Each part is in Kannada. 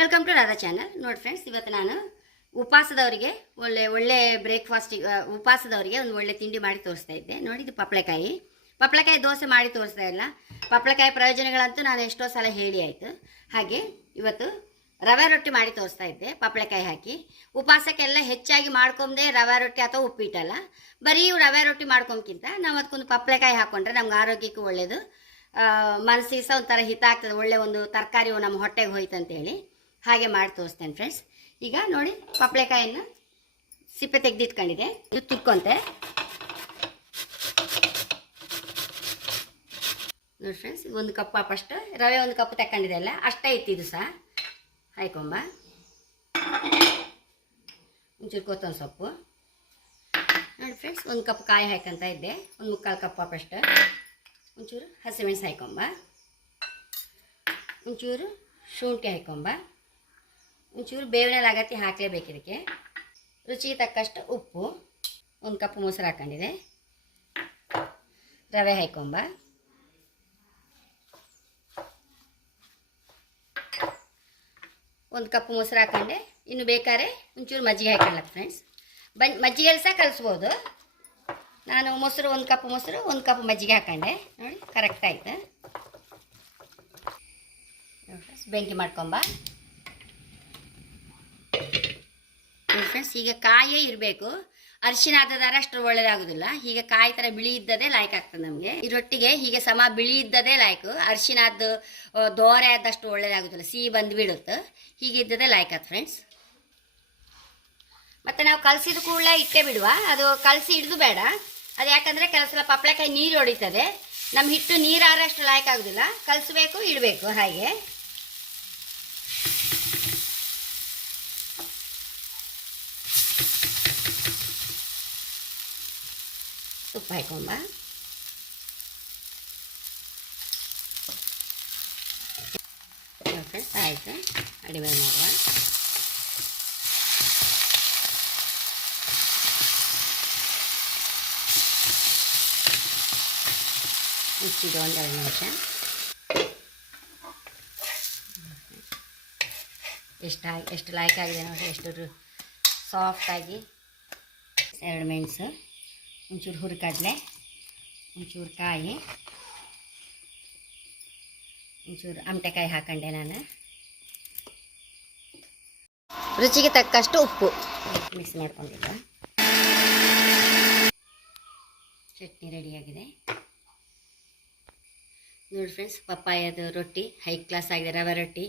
Welcome to Radha channel. ನೋಡಿ ಫ್ರೆಂಡ್ಸ್, ಇವತ್ತು ನಾನು ಉಪವಾಸದವರಿಗೆ ಒಳ್ಳೆ ಬ್ರೇಕ್ಫಾಸ್ಟಿಗೆ ಉಪವಾಸದವರಿಗೆ ಒಂದು ಒಳ್ಳೆ ತಿಂಡಿ ಮಾಡಿ ತೋರಿಸ್ತಾ ಇದ್ದೆ. ನೋಡಿ, ಇದು ಪಪ್ಪಳಕಾಯಿ ದೋಸೆ ಮಾಡಿ ತೋರಿಸ್ತಾ ಇಲ್ಲ. ಪಪ್ಪಳಕಾಯಿ ಪ್ರಯೋಜನಗಳಂತೂ ನಾನು ಎಷ್ಟೋ ಸಲ ಹೇಳಿ ಆಯಿತು. ಹಾಗೆ ಇವತ್ತು ರವೆ ರೊಟ್ಟಿ ಮಾಡಿ ತೋರಿಸ್ತಾ ಇದ್ದೆ, ಪಪ್ಪಳಕಾಯಿ ಹಾಕಿ. ಉಪವಾಸಕ್ಕೆಲ್ಲ ಹೆಚ್ಚಾಗಿ ಮಾಡ್ಕೊಂಡೆ ರವೆ ರೊಟ್ಟಿ ಅಥವಾ ಉಪ್ಪಿಟ್ಟಲ್ಲ, ಬರೀ ರವೆ ರೊಟ್ಟಿ ಮಾಡ್ಕೊಂಡ್ಕಿಂತ ನಾವು ಅದಕ್ಕೊಂದು ಪಪ್ಪಳಕಾಯಿ ಹಾಕ್ಕೊಂಡ್ರೆ ನಮ್ಗೆ ಆರೋಗ್ಯಕ್ಕೂ ಒಳ್ಳೆಯದು, ಮನಸ್ಸಿಗೆ ಸಹ ಒಂಥರ ಹಿತ ಆಗ್ತದೆ. ಒಳ್ಳೆ ಒಂದು ತರಕಾರಿ ನಮ್ಮ ಹೊಟ್ಟೆಗೆ ಹೋಯ್ತು ಅಂತೇಳಿ ಹಾಗೆ ಮಾಡಿ ತೋರಿಸ್ತೇನೆ ಫ್ರೆಂಡ್ಸ್. ಈಗ ನೋಡಿ, ಪಪ್ಪಳೆಕಾಯನ್ನು ಸಿಪ್ಪೆ ತೆಗೆದಿಟ್ಕೊಂಡಿದೆ. ಇದು ತಿಕ್ಕೊಂತೆ ನೋಡಿ ಫ್ರೆಂಡ್ಸ್. ಒಂದು ಕಪ್ ಫಸ್ಟ್ ರವೆ ಒಂದು ಕಪ್ ತಗೊಂಡಿದೆ ಅಲ್ಲ, ಅಷ್ಟೇ ಇತ್ತು. ಇದು ಸಹ ಹಾಯ್ಕೊಂಬ. ಒಂಚೂರು ಕೊತ್ತಂಬರಿ ಸೊಪ್ಪು ನೋಡಿ ಫ್ರೆಂಡ್ಸ್. ಒಂದು ಕಪ್ ಕಾಯಿ ಹಾಕಂತ ಇದ್ದೆ. ಒಂದು ಮುಕ್ಕಾಲು ಕಪ್ ಫಸ್ಟ್ ಒಂಚೂರು ಹಸಿಮೆಣಸು ಹಾಕೊಂಬ. ಒಂಚೂರು ಶುಂಠಿ ಹಾಕೊಂಬ. ಒಂಚೂರು ಬೇವಿನಲ್ಲಿ ಅಗತ್ಯ ಹಾಕಲೇಬೇಕು. ಇದಕ್ಕೆ ರುಚಿಗೆ ತಕ್ಕಷ್ಟು ಉಪ್ಪು. ಒಂದು ಕಪ್ ಮೊಸರು ಹಾಕೊಂಡಿದೆ. ರವೆ ಹಾಕೊಂಬ. ಒಂದು ಕಪ್ ಮೊಸರು ಹಾಕೊಂಡೆ. ಇನ್ನು ಬೇಕಾದ್ರೆ ಒಂಚೂರು ಮಜ್ಜಿಗೆ ಹಾಕೊಳ್ಳಕ್ಕೆ ಫ್ರೆಂಡ್ಸ್. ಮಜ್ಜಿಗೆಯಲ್ಲಿ ಸಹ ಕಲಿಸ್ಬೋದು. ನಾನು ಮೊಸರು ಒಂದು ಕಪ್ ಮೊಸರು, ಒಂದು ಕಪ್ ಮಜ್ಜಿಗೆ ಹಾಕೊಂಡೆ. ನೋಡಿ, ಕರೆಕ್ಟ್ ಆಯ್ತು. ಬೆಂಕಿ ಮಾಡ್ಕೊಂಬ ನೋಡಿ ಫ್ರೆಂಡ್ಸ್. ಈಗ ಕಾಯೇ ಇರಬೇಕು. ಅರಿಶಿನ ಹಾಕಿದರೆ ಅಷ್ಟು ಒಳ್ಳೇದಾಗೋದಿಲ್ಲ. ಹೀಗೆ ಕಾಯಿ ಥರ ಬಿಳಿ ಇದ್ದದೇ ಲಾಯ್ಕ್ ಆಗ್ತದೆ ನಮಗೆ. ಈ ರೊಟ್ಟಿಗೆ ಹೀಗೆ ಸಮ ಬಿಳಿ ಇದ್ದದೇ ಲಾಯ್ಕು. ಅರಿಶಿನದ್ದು ದೋರೆ ಆದಷ್ಟು ಒಳ್ಳೇದಾಗೋದಿಲ್ಲ, ಸಿಹಿ ಬಂದು ಬಿಡುತ್ತೆ. ಹೀಗೆ ಇದ್ದದೇ ಲಾಯ್ಕ್ ಆಗ್ತದೆ ಫ್ರೆಂಡ್ಸ್. ಮತ್ತು ನಾವು ಕಲಸಿದ ಕೂಡಲೇ ಇಟ್ಟೇ ಬಿಡುವ, ಅದು ಕಲಸಿ ಹಿಡಿದು ಬೇಡ. ಅದು ಯಾಕಂದರೆ ಕೆಲವು ಸಲ ಪಪ್ಪಳೆಕಾಯಿ ನೀರು ಹೊಡಿತದೆ. ನಮ್ಮ ಹಿಟ್ಟು ನೀರು ಆರಷ್ಟು ಲಾಯ್ಕ್ ಆಗೋದಿಲ್ಲ. ಕಲಿಸ್ಬೇಕು, ಇಡಬೇಕು. ಹಾಗೆ ತುಪ್ಪ ಹಾಕೊಂಬ. ಫ್ರೆಂಡ್ಸ್ ಆಯಿತು, ಅಡಿಗೆ ಮಾಡುವ. ಮುಚ್ಚಿದ್ದು ಒಂದೆರಡು ನಿಮಿಷ. ಎಷ್ಟು ಲಾಯ್ಕ್ ಆಗಿದೆ ನೋಡಿ, ಎಷ್ಟು ಸಾಫ್ಟಾಗಿ. ಎರಡು ಮೆಣಸು, ಒಂಚೂರು ಹುರಿಕಡಲೆ, ಒಂಚೂರು ಕಾಯಿ, ಒಂಚೂರು ಅಮಟೆಕಾಯಿ ಹಾಕೊಂಡೆ ನಾನು. ರುಚಿಗೆ ತಕ್ಕಷ್ಟು ಉಪ್ಪು ಮಿಕ್ಸ್ ಮಾಡ್ಕೊಂಡಿದ್ದ. ಚಟ್ನಿ ರೆಡಿಯಾಗಿದೆ ನೋಡಿ ಫ್ರೆಂಡ್ಸ್. ಪಪ್ಪಾಯದ ರೊಟ್ಟಿ ಹೈ ಕ್ಲಾಸ್ ಆಗಿದೆ. ರವೆ ರೊಟ್ಟಿ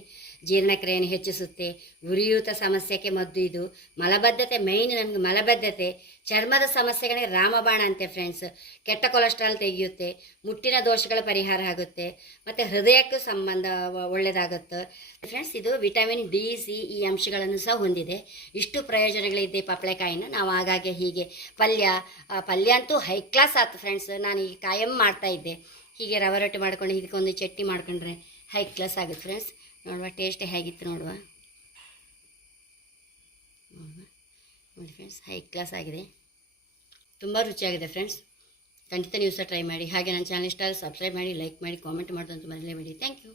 ಜೀರ್ಣಕ್ರಿಯೆಯನ್ನು ಹೆಚ್ಚಿಸುತ್ತೆ. ಉರಿಯೂತ ಸಮಸ್ಯೆಗೆ ಮದ್ದು ಇದು. ಮಲಬದ್ಧತೆ ಮೇಯ್ನ್, ನಮಗೆ ಮಲಬದ್ಧತೆ, ಚರ್ಮದ ಸಮಸ್ಯೆಗಳಿಗೆ ರಾಮಬಾಣ ಅಂತೆ ಫ್ರೆಂಡ್ಸ್. ಕೆಟ್ಟ ಕೊಲೆಸ್ಟ್ರಾಲ್ ತೆಗೆಯುತ್ತೆ. ಮುಟ್ಟಿನ ದೋಷಗಳ ಪರಿಹಾರ ಆಗುತ್ತೆ. ಮತ್ತು ಹೃದಯಕ್ಕೂ ಸಂಬಂಧ ಒಳ್ಳೆಯದಾಗುತ್ತೆ ಫ್ರೆಂಡ್ಸ್. ಇದು ವಿಟಮಿನ್ ಡಿ, ಸಿ, ಈ ಅಂಶಗಳನ್ನು ಸಹ ಹೊಂದಿದೆ. ಇಷ್ಟು ಪ್ರಯೋಜನಗಳಿದೆ ಪಪ್ಪಳೆಕಾಯಿನ. ನಾವು ಆಗಾಗ್ಗೆ ಹೀಗೆ ಪಲ್ಯ ಅಂತೂ ಹೈ ಕ್ಲಾಸ್ ಆಯ್ತು ಫ್ರೆಂಡ್ಸ್. ನಾನು ಈಗ ಕಾಯಂ ಮಾಡ್ತಾಯಿದ್ದೆ. ಹೀಗೆ ರವೆ ರೊಟ್ಟಿ ಮಾಡ್ಕೊಂಡು ಇದಕ್ಕೊಂದು ಚಟ್ನಿ ಮಾಡ್ಕೊಂಡ್ರೆ ಹೈ ಕ್ಲಾಸ್ ಆಗುತ್ತೆ ಫ್ರೆಂಡ್ಸ್. ನೋಡುವ ಟೇಸ್ಟ್ ಹೇಗಿತ್ತು ನೋಡುವ. ನೋಡಿ ಫ್ರೆಂಡ್ಸ್, ಹೈ ಕ್ಲಾಸ್ ಆಗಿದೆ. ತುಂಬ ರುಚಿಯಾಗಿದೆ ಫ್ರೆಂಡ್ಸ್. ಖಂಡಿತ ನೀವು ಸಹ ಟ್ರೈ ಮಾಡಿ. ಹಾಗೆ ನನ್ನ ಚಾನಲ್ ಇಷ್ಟ ಸಬ್ಸ್ಕ್ರೈಬ್ ಮಾಡಿ, ಲೈಕ್ ಮಾಡಿ, ಕಾಮೆಂಟ್ ಮಾಡೋದಂತೂ ಮರೆಯಲೇಬೇಡಿ. Thank you.